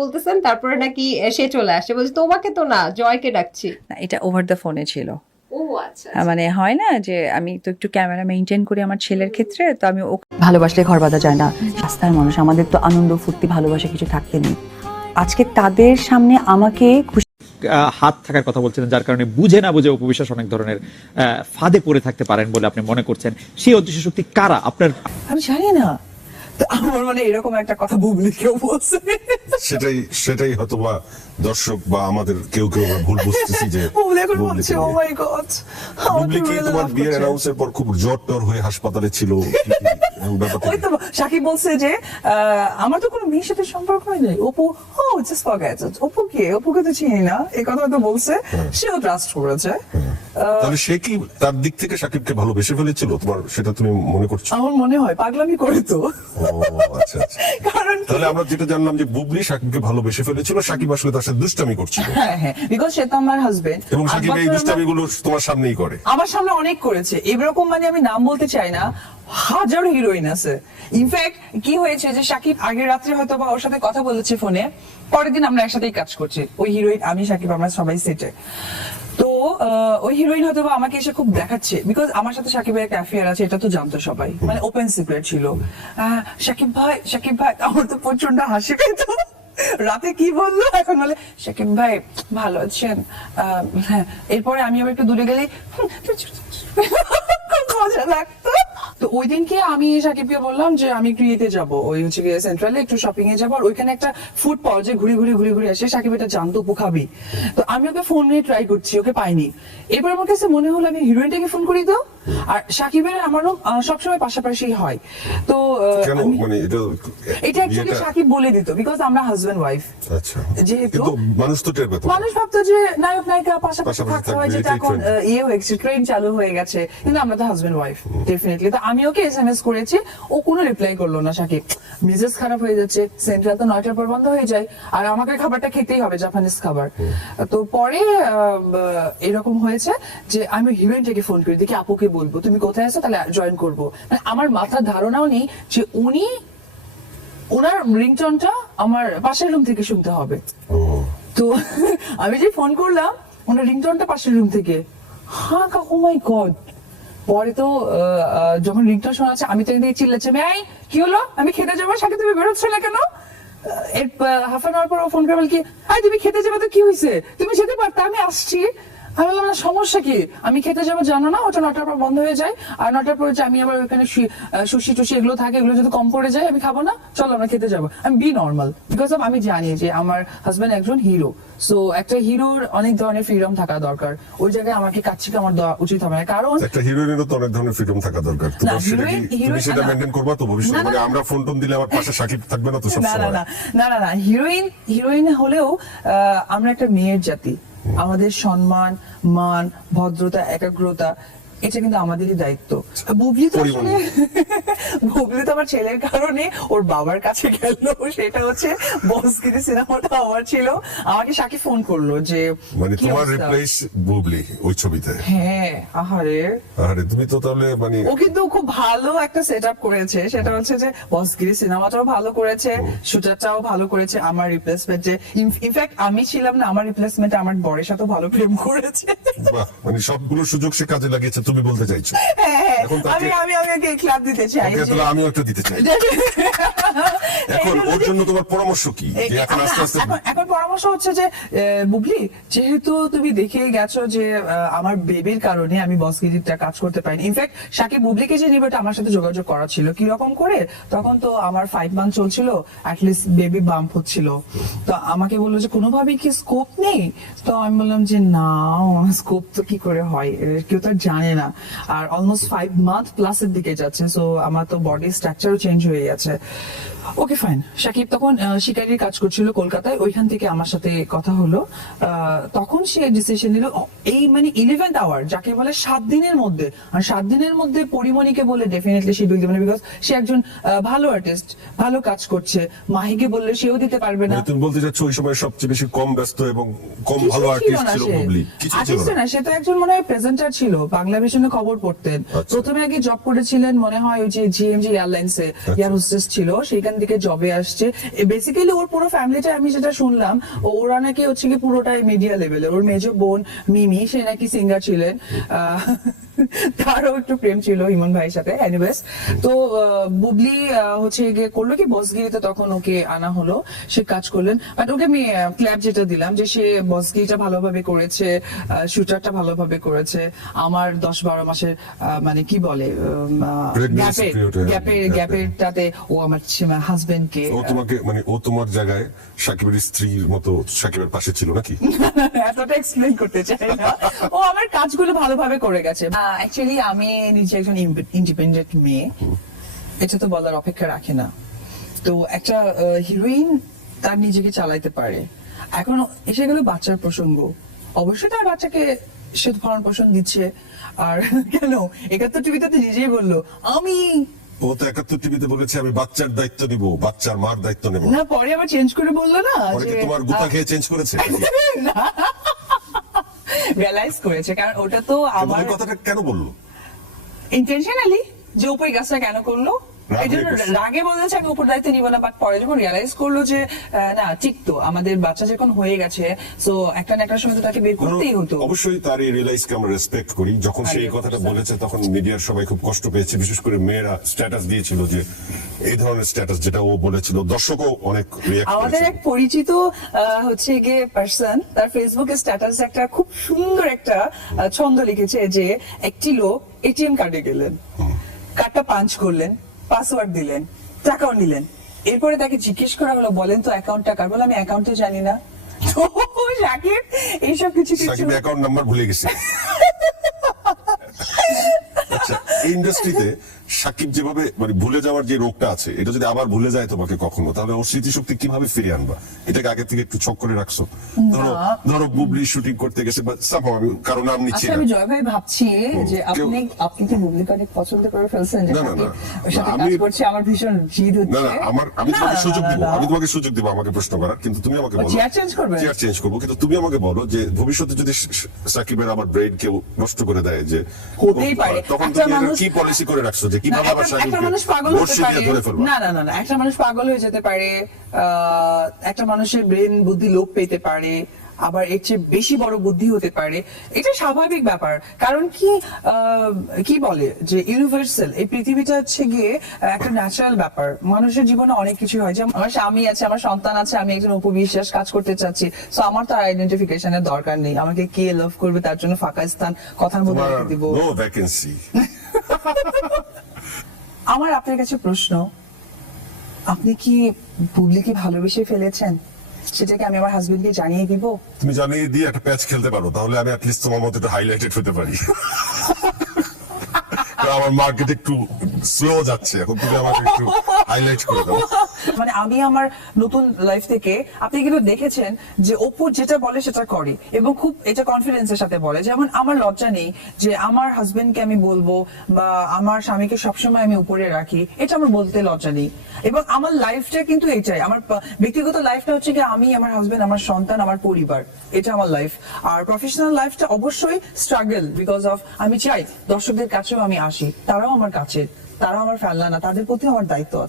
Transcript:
বলতেছেন, তারপরে নাকি সে চলে আসে, বলছে তোমাকে তো না, জয়কে ডাকছি। না, এটা ওভার দ্য ফোনে ছিল। ও আচ্ছা। মানে হয় না যে আমি তো একটু ক্যামেরা মেনটেন করি আমার ছেলের ক্ষেত্রে, তো আমি ভালোবাসলে ঘর বাঁধা যায় না, রাস্তার মানুষ, আমাদের তো আনন্দ ফুর্তি ভালোবাসা কিছু থাকতে নেই। আজকে তাদের সামনে আমাকে হাত থাকার কথা বলছিলেন, যার কারণে বুঝে না বুঝে উপবিশ্বাস অনেক ধরনের ফাঁদে পড়ে থাকতে পারেন বলে আপনি মনে করছেন। সেই অদৃশ্য শক্তি কারা আপনার? আমি জানি না, তো আমার মানে এরকম একটা কথা বুবলি কেউ বলছে, সেটাই হয়তো বা দর্শক বা আমাদের কেউ ভুল বুঝতেছি যে বুবলি এখন বলছে ও মাই গড, বুবলি কি তোমার বিয়ের অ্যানাউন্সের পর খুব জ্বর হয়ে হাসপাতালে ছিল? ওই তো সাকিব বলছে যে আমার তো কোনো মেয়ের সাথে সম্পর্ক নেই, অপু ও জাস্ট ফরগেট ইট, অপুকে তো চিনি না, এই কথা তো বলছে, সেও ট্রাস্ট করেছে। তাহলে সে কি তার দিক থেকে সাকিবকে ভালোবেসে ফেলেছিল তোমার, সেটা তুমি মনে করছো? আমার মনে হয় পাগলামি করে তো। আচ্ছা আচ্ছা, কারণ তাহলে আমরা যেটা জানলাম যে বুবলি সাকিবকে ভালোবেসে ফেলেছিল, সাকিব আসলে তার সাথে দুষ্টামি করছিল। হ্যাঁ, বিকজ সে তো আমার হাজবেন্ড, এবং সাকিব এই দুষ্টামিগুলো তোমার সামনেই করে। আমার সামনে অনেক করেছে এরকম, মানে আমি নাম বলতে চাই না, হাজার হিরোইন আছে। ইনফ্যাক্ট কি হয়েছে যে সাকিব আগের রাত্রে হয়তো বা ওর সাথে কথা বলেছে ফোনে, পরের দিন আমরা একসাথেই কাজ করছি, ওই হিরোইন আমি সাকিব আমরা সবাই সেটে। তো ওই হিরোইন হয়তো বা আমাকে এসে খুব দেখাচ্ছে, বিকজ আমার সাথে সাকিবের একটা অ্যাফেয়ার আছে, এটা তো জানতো সবাই, মানে ওপেন সিক্রেট ছিল। সাকিব ভাই আমার তো প্রচন্ড হাসি পেত। রাতে কি বললো, এখন বলে সাকিব ভাই ভালো আছেন? হ্যাঁ। এরপরে আমি আবার একটু দূরে গেলে মজা লাগতো। তো ওই দিনকে আমি সাকিবকে বললাম যে আমি একটু ইয়েতে যাবো, ওই হচ্ছে গিয়ে সেন্ট্রালে একটু শপিং এ যাবো, আর ওইখানে একটা ফুড পাওয়া যায়, ঘুরে আসে। সাকিব এটা জানতো অপু খাবি, তো আমি ওকে ফোন নিয়ে ট্রাই করছি, ওকে পাইনি। এরপর আমার কাছে মনে হলো আমি হিরোইনটাকে ফোন করি তো, আর সাকিবের আমারও সবসময় পাশাপাশি হয়। তো মানে এটা অ্যাকচুয়ালি সাকিব বলে দিত, বিকজ আমরা হাজবেন্ড ওয়াইফ। আচ্ছা, যেহেতু মানুষ তো টের পেত, মানুষ ভাবতো যে নায়ক নায়িকা পাশাপাশি থাকতে হয়, যেটা এখন ইয়ে হয়েছে, ট্রেন চালু হয়ে গেছে, কিন্তু আমরা তো হাজবেন্ড ওয়াইফ ডেফিনেটলি। তো আমি ওকে এসএমএস করেছি, ও কোনো রিপ্লাই করলো না। সাকিব মেজাজ খারাপ হয়ে যাচ্ছে, সেন্ট্রাল তো 9টার পর বন্ধ হয়ে যায়, আর আমাকে খাবারটা খেতেই হবে, জাপানিজ খাবার। তো পরে এরকম হয়েছে যে আমি হিরোইনটাকে ফোন করি, দেখি আপুকে বলবো তুমি কোথায় আছো, তাহলে জয়েন করবো। মানে আমার মাথার ধারণাও নেই যে ওনার রিংটোনটা আমার পাশের রুম থেকে শুনতে হবে। তো আমি যে ফোন করলাম, ওনার রিংটোনটা পাশের রুম থেকে। হ্যাঁ, ও মাই গড। পরে তো যখন রিংটোন শোনাচ্ছে, আমি তো এদিকে চিল্লাচ্ছি, এই কি হলো, আমি খেতে যাবো, সাথে তুমি বেরোচ্ছ না কেন? এর হাফ অ্যান আওয়ার পর ও ফোন করে বল কি, তুমি খেতে যাবে তো কি হয়েছে, তুমি যেতে পারতে, আমি আসছি। আমি বললাম সমস্যা কি, আমি খেতে যাবো জানো না, ওটা 9টার পর বন্ধ হয়ে যায়, আর 9টার পরে আমি আবার ওখানে সুশি টুসি এগুলো থাকে, এগুলো যদি কম পড়ে যায় আমি খাবো না, চলো আমরা খেতে যাবো। আমি বি নর্মাল, বিকজ অফ আমি জানি যে আমার হাজবেন্ড একজন হিরো, সো একটা হিরোর অনেক ধরনের ফ্রিডম থাকা দরকার, ওই জায়গায় আমাকে কাচ্চিকে আমার দেওয়া উচিত হবে না, কারণ একটা হিরোইনেরও তো অনেক ধরনের ফ্রিডম থাকা দরকার। তুমি সেটা মেইনটেইন করবা তো ভবিষ্যতে? মানে আমরা ফোন টোন দিলে আমার পাশে সাকিব থাকবে না তো সব সময়? না, হিরোইন হলেও আমরা একটা মেয়ের জাতি, আমাদের সম্মান, মান, ভদ্রতা, একাগ্রতা, এটা কিন্তু আমাদেরই দায়িত্ব। বুবলি তো আমার ছেলের কারণে ওর বাবার কাছে গেল, সেটা হচ্ছে বসগিরি সিনেমাটা আমার ছিল। আমাকে সাকিব ফোন করলো যে মানে তোমার রিপ্লেস বুবলি ওই ছবিতে। হ্যাঁ, আহারে তুমি তো তাহলে মানে ও কিন্তু খুব ভালো একটা সেটআপ করেছে, সেটা হচ্ছে যে বসগিরি সিনেমাটাও ভালো করেছে, শুটারটাও ভালো করেছে, আমার রিপ্লেসমেন্টে, ইনফ্যাক্ট আমি ছিলাম না, আমার রিপ্লেসমেন্টে আমার বরের সাথে ভালো প্রেম করেছে। মানে সবগুলো সুযোগ সে কাজে লাগিয়েছে তুমি বলতে চাইছো? আমি ওকে ক্লাব দিতে চাই, আমিও একটা দিতে চাই। এখন ওর জন্য তোমার পরামর্শ কি? এখন পরামর্শ হচ্ছে যে বুবলি, যেহেতু তুমি দেখে গেছো যে আমার বেবির কারণে আমি বসগিরিটা কাজ করতে পারিনি, ইনফ্যাক্ট সাকিব বুবলিকে যে নিবে আমার সাথে যোগাযোগ করা ছিল, কি রকম করে, তখন তো আমার 5 মান্থ চলছিল, অ্যাটলিস্ট বেবি বাম্প হচ্ছিল, তো আমাকে বললো যে কোনোভাবেই কি স্কোপ নেই? তো আমি বললাম যে না, স্কোপ তো কি করে হয়, কেউ তো জানে না, আর অলমোস্ট 5 মান্থ প্লাসের দিকে যাচ্ছে, সো আমার তো বডি স্ট্রাকচারও চেঞ্জ হয়ে গেছে। Okay fine. সাকিব তখন শিকারির কাজ করছিল কলকাতায়, ওইখান থেকে আমার সাথে কথা হলো, তখন সে ডিসিশন নিল, এই মানে 11th আওয়ার যাকে বলে 7 দিনের মধ্যে, আর 7 দিনের মধ্যে পরিমণিকে বলে ডেফিনেটলি সে বিল দেবে না, বিকজ সে একজন ভালো আর্টিস্ট, ভালো কাজ করছে। মাহিকে বললে সেও দিতে পারবে না। তুমি বলতে চাচ্ছ ওই সময় সবচেয়ে বেশি কম ব্যস্ত এবং কম ভালো আর্টিস্ট ছিল বুবলি? কিছু ছিল না, সে তো একজন মনে হয় প্রেজেন্টার ছিল, বাংলা ভিশনে খবর পড়তেন, প্রথমে আগে জব করেছিলেন মনে হয় ওই যে জিএমজি এয়ারলাইন্সে এয়ার হোস্টেস ছিল, সেখান ইন্ডিয়ান দিকে জবে আসছে। বেসিক্যালি ওর পুরো ফ্যামিলিটা আমি যেটা শুনলাম, ওরা নাকি হচ্ছে কি পুরোটাই মিডিয়া লেভেলে। ওর মেজো বোন মিমি, সে নাকি সিঙ্গার ছিলেন, তারও একটু প্রেম ছিল ইমন ভাইয়ের সাথে। এনিওয়েজ, তো বুবলি হচ্ছে গিয়ে করলো কি বসগিরিতে, তখন ওকে আনা হলো, সে কাজ করলেন। বাট ওকে আমি ক্ল্যাপ যেটা দিলাম যে সে বসগিরিটা ভালোভাবে করেছে, শুটারটা ভালোভাবে করেছে। আমার 10-12 মাসের মানে কি বলে Pregnancy period, গ্যাপেরটাতে ও আমার হাজবেন্ডকে ও তোমাকে মানে ও তোমার জায়গায় সাকিবের স্ত্রীর মতো সাকিবের পাশে ছিল নাকি? এতটা এক্সপ্লেন করতে চাই না। ও আমার কাজগুলো ভালোভাবে করে গেছে। অ্যাকচুয়ালি আমি নিজে একজন ইন্ডিপেন্ডেন্ট মেয়ে, এটা তো বলার অপেক্ষা রাখে না। তো একটা হিরোইন তার নিজেকে চালাইতে পারে। এখন এসে গেল বাচ্চার প্রসঙ্গ, অবশ্যই তার বাচ্চাকে সে ভরণ পোষণ দিচ্ছে। আর কেন 71 টিভিতে তো নিজেই বললো আমি ও তো 71 টিভিতে বলেছে আমি বাচ্চার দায়িত্ব নিব, বাচ্চার মার দায়িত্ব নেব। না, পরে আবার চেঞ্জ করে বললো না পরে কি যে তোমার গুতা খেয়ে চেঞ্জ করেছে? রিয়ালাইজ করেছে, কারণ ওটা তো আমার আমার কথাটা কেন বললো? ইন্টেনশনালি যে উপর কাজটা কেন করলো, রাগে এই জন্য করছে। রাগে বলেছে আমি উপর দায়িত্ব নিব না। বাট পরে যখন রিয়ালাইজ করলো যে না ঠিক তো, আমাদের বাচ্চা যখন হয়ে গেছে, সো একটা না একটা সময় তো তাকে বের করতেই হতো। অবশ্যই তার এই রিয়েলাইজকে আমরা রেসপেক্ট করি। যখন সে এই কথাটা বলেছে তখন মিডিয়ার সবাই খুব কষ্ট পেয়েছে, বিশেষ করে মেয়েরা স্ট্যাটাস দিয়েছিল যে এই ধরনের স্ট্যাটাস যেটা ও বলেছিল, দর্শকও অনেক রিঅ্যাক্ট আমাদের করেছে। এক পরিচিত হচ্ছে গিয়ে পার্সন, তার ফেসবুকে স্ট্যাটাস একটা খুব সুন্দর একটা ছন্দ লিখেছে যে একটি লোক এটিএম কার্ডে গেলেন, কার্ডটা পাঞ্চ করলেন, পাসওয়ার্ড দিলেন, টাকাও নিলেন। এরপরে তাকে জিজ্ঞেস করা হলো বলেন তো অ্যাকাউন্টটা কার, বলে আমি অ্যাকাউন্টে জানি না। তো সাকিব এইসব কিছু কিছু সাকিব অ্যাকাউন্ট নাম্বার ভুলে গেছে। আচ্ছা, এই ইন্ডাস্ট্রিতে সাকিব যেভাবে মানে ভুলে যাওয়ার যে রোগটা আছে, এটা যদি আবার ভুলে যায় তোমাকে কখনো, তাহলে ওর স্মৃতিশক্তি কিভাবে ফিরিয়ে আনবা? এটাকে আগে থেকে একটু ছক করে রাখছো? ধরো বুবলি শুটিং করতে গেছে, বা somehow আমি কারো নাম নিচ্ছি আচ্ছা, না। আমি জয় ভাই ভাবছি যে কেউ- আপনি কি বুবলিকে অনেক পছন্দ করে ফেলছেন, যে না, না, না। ওর সাথে আমি- কাজ করছে, আমার ভীষণ জিদ হচ্ছে। না না, আমি না, তোমাকে না, সুযোগ না, দিব, না। আমি তোমাকে সুযোগ দিব আমাকে প্রশ্ন করার, কিন্তু তুমি আমাকে বলো। চেয়ার চেঞ্জ করবে? চেয়ার চেঞ্জ করবো, কিন্তু তুমি আমাকে বলো যে ভবিষ্যতে যদি সাকিবের আবার ব্রেন কেউ নষ্ট করে দেয়, যে হতেই পারে। তখন একটা তুমি এটার মানুষ- কি পলিসি করে রাখছো যে না, কিভাবে আবার একটা মানুষ সাকিবকে পাগল হতে বর্ষি দিয়ে পারে। ধরে ফেলবো? না না না না, একটা মানুষ পাগল হয়ে যেতে পারে, একটা মানুষের ব্রেন বুদ্ধি লোপ পেতে পারে, আবার এর চেয়ে বেশি বড় বুদ্ধি হতে পারে। এটা স্বাভাবিক ব্যাপার। কারণ কি বলে যে ইউনিভার্সাল, এই পৃথিবীটা হচ্ছে গিয়ে একটা ন্যাচারাল ব্যাপার। মানুষের জীবনে অনেক কিছু হয়, যেমন আমার স্বামী আছে, আমার সন্তান আছে, আমি একজন উপবিশ্বাস কাজ করতে চাচ্ছি, সো আমার তো আইডেন্টিফিকেশনের দরকার নেই। আমাকে কে লাভ করবে তার জন্য ফাঁকা স্থান কথার মধ্যে তোমার রেখে দিব। No vacancy. আমার আপনার কাছে প্রশ্ন, আপনি কি বুবলিকে ভালোবেসে ফেলেছেন? সেটাকে আমি আমার হাজবেন্ডকে জানিয়ে দিব? তুমি জানিয়ে দিয়ে একটা প্যাচ খেলতে পারো, তাহলে আমি অ্যাটলিস্ট তোমার মতো একটু হাইলাইটেড হতে পারি। কারণ আমার মার্কেট একটু স্লো যাচ্ছে, এখন তুমি আমাকে একটু হাইলাইট করে দাও। মানে আমি আমার নতুন লাইফ থেকে, আপনি কিন্তু দেখেছেন যে অপু যেটা বলে সেটা করে, এবং খুব এটা কনফিডেন্সের সাথে বলে। যেমন আমার লজ্জা নেই যে আমার হাজবেন্ডকে আমি বলবো, বা আমার স্বামীকে সবসময় আমি উপরে রাখি, এটা আমার বলতে লজ্জা নেই। এবং আমার লাইফটা কিন্তু এটাই, আমার ব্যক্তিগত লাইফটা হচ্ছে কি আমি, আমার হাজবেন্ড, আমার সন্তান, আমার পরিবার, এটা আমার লাইফ। আর প্রফেশনাল লাইফটা অবশ্যই স্ট্রাগল, বিকজ অফ আমি চাই দর্শকদের কাছেও আমি আসি, তারাও আমার কাছে, তারাও আমার ফেলনা না, তাদের প্রতি আমার দায়িত্ব আছে।